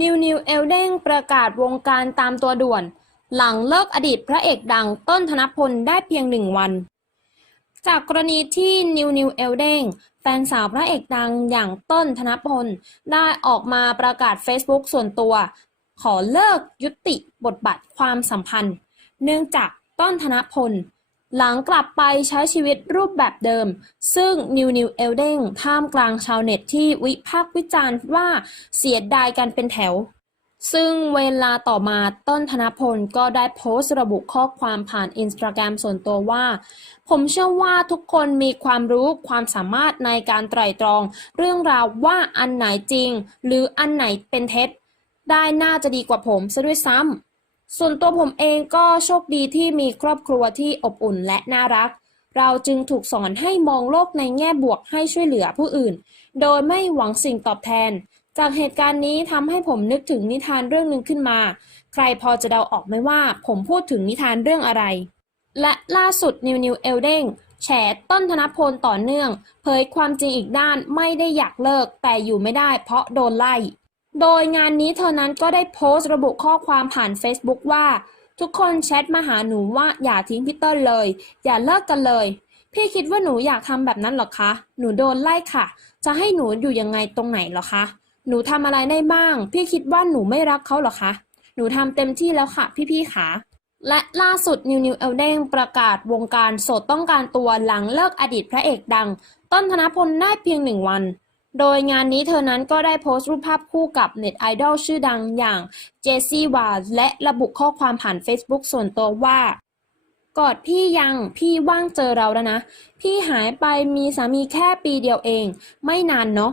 นิวนิวเอลเด้งประกาศวงการตามตัวด่วน หลังเลิกอดีตพระเอกดังต้นธนพลได้เพียงหนึ่งวัน จากกรณีที่นิวนิวเอลเด้งแฟนสาวพระเอกดังอย่างต้นธนพล ได้ออกมาประกาศ Facebook ส่วนตัว ขอเลิกยุติบทบาทความสัมพันธ์ เนื่องจากต้นธนพล หลังกลับไปใช้ชีวิตรูปแบบเดิม ซึ่งนิวนิวเอลเด้งท่ามกลางชาวเน็ตที่วิพากษ์วิจารณ์ว่าเสียดายกันเป็นแถว ซึ่งเวลาต่อมาต้นธนพลก็ได้โพสต์ระบุข้อความผ่านอินสตาแกรมส่วนตัวว่า ผมเชื่อว่าทุกคนมีความรู้ความสามารถในการไตร่ตรอง เรื่องราวว่าอันไหนจริง หรืออันไหนเป็นเท็จ ได้น่าจะดีกว่าผมซะด้วยซ้ำ ส่วนตัวผมเองก็โชคดีที่มีครอบครัวที่อบอุ่นและน่ารัก เราจึงถูกสอนให้มองโลกในแง่บวกให้ช่วยเหลือผู้อื่น โดยไม่หวังสิ่งตอบแทน จากเหตุการณ์นี้ทำให้ผมนึกถึงนิทานเรื่องหนึ่งขึ้นมา ใครพอจะเดาออกไหมว่าผมพูดถึงนิทานเรื่องอะไร และล่าสุดนิวนิวเอลเด้งแฉต้นธนพลต่อเนื่อง เผยความจริงอีกด้านไม่ได้อยากเลิกแต่อยู่ไม่ได้เพราะโดนไล่ โดยงานนี้เธอนั้นก็ได้โพสต์ระบุข้อความผ่าน Facebook ว่า ทุกคนแชทมาหาหนูว่าอย่าทิ้งพี่เติ้ลเลย อย่าเลิกกันเลย พี่คิดว่าหนูอยากทำแบบนั้นหรอคะ หนูโดนไล่ค่ะ จะให้หนูอยู่ยังไงตรงไหนหรอคะ หนูทำอะไรได้บ้าง พี่คิดว่าหนูไม่รักเขาเหรอคะ หนูทำเต็มที่แล้วค่ะ พี่ๆค่ะและล่าสุดนิวนิวเอลเด้งประกาศวงการโสดต้องการตัวหลังเลิกอดีตพระเอกดัง ต้นธนพลได้เพียงหนึ่งวัน โดยงานนี้เธอนั้นก็ได้โพสต์รูปภาพคู่กับเน็ตไอดอลชื่อดังอย่างเจสซี่วาและระบุข้อความผ่าน Facebook ส่วนตัวว่ากอดพี่ยังพี่ว่างเจอเราแล้วนะ พี่หายไปมีสามีแค่ปีเดียวเอง ไม่นานเนาะ